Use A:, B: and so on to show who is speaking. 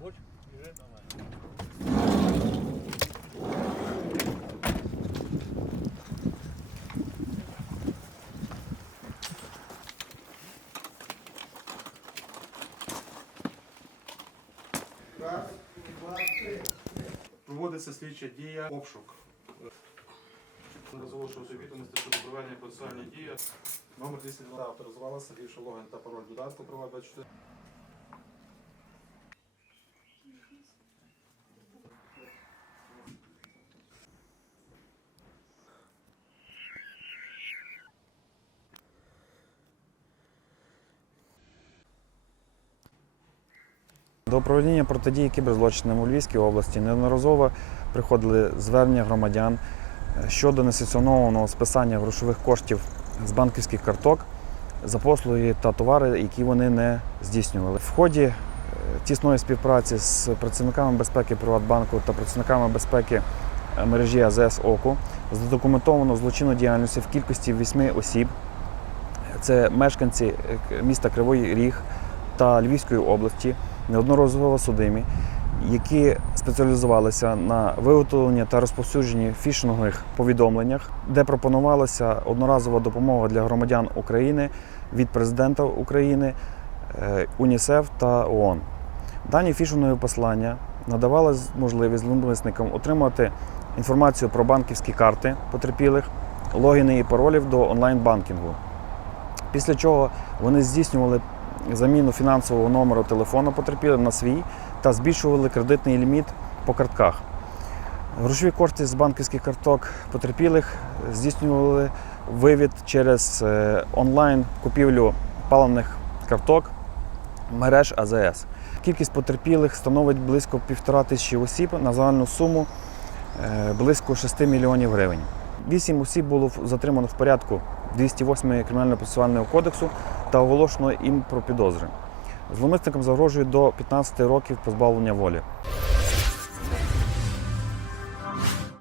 A: Vur. Yürü. Раз. Проводиться слідча дія, обшук. Розголошувався відомості щодо проведення процесуальної дії. Номер 202 авторизувалася, Сергій Шологин та пароль додатку права 24.
B: До управління протидії кіберзлочинам у Львівській області неодноразово приходили звернення громадян е, щодо несанкціонованого списання грошових коштів з банківських карток за послуги та товари, які вони не здійснювали. В ході е, тісної співпраці з працівниками безпеки Приватбанку та працівниками безпеки е, мережі АЗС ОКУ задокументовано злочинну діяльність в кількості вісьми осіб. Це мешканці міста Кривий Ріг та Львівської області, неодноразово судимі, які спеціалізувалися на виготовленні та розповсюдженні фішингових повідомленнях, де пропонувалася одноразова допомога для громадян України від президента України, е, УНІСЕФ та ООН. Дані фішингові послання надавали можливість зловмисникам отримати інформацію про банківські карти потерпілих, логіни і паролів до онлайн-банкінгу. Після чого вони здійснювали заміну фінансового номеру телефону потерпілим на свій та збільшували кредитний ліміт по картках. Грошові кошти з банківських карток потерпілих здійснювали вивід через е, онлайн купівлю паливних карток мереж АЗС. Кількість потерпілих становить близько півтора тисячі осіб на загальну суму е, близько 6 мільйонів гривень. Вісім осіб було затримано в порядку 208 кримінально-процесуального кодексу та оголошено їм про підозри. Зломисникам загрожує до 15 років позбавлення волі.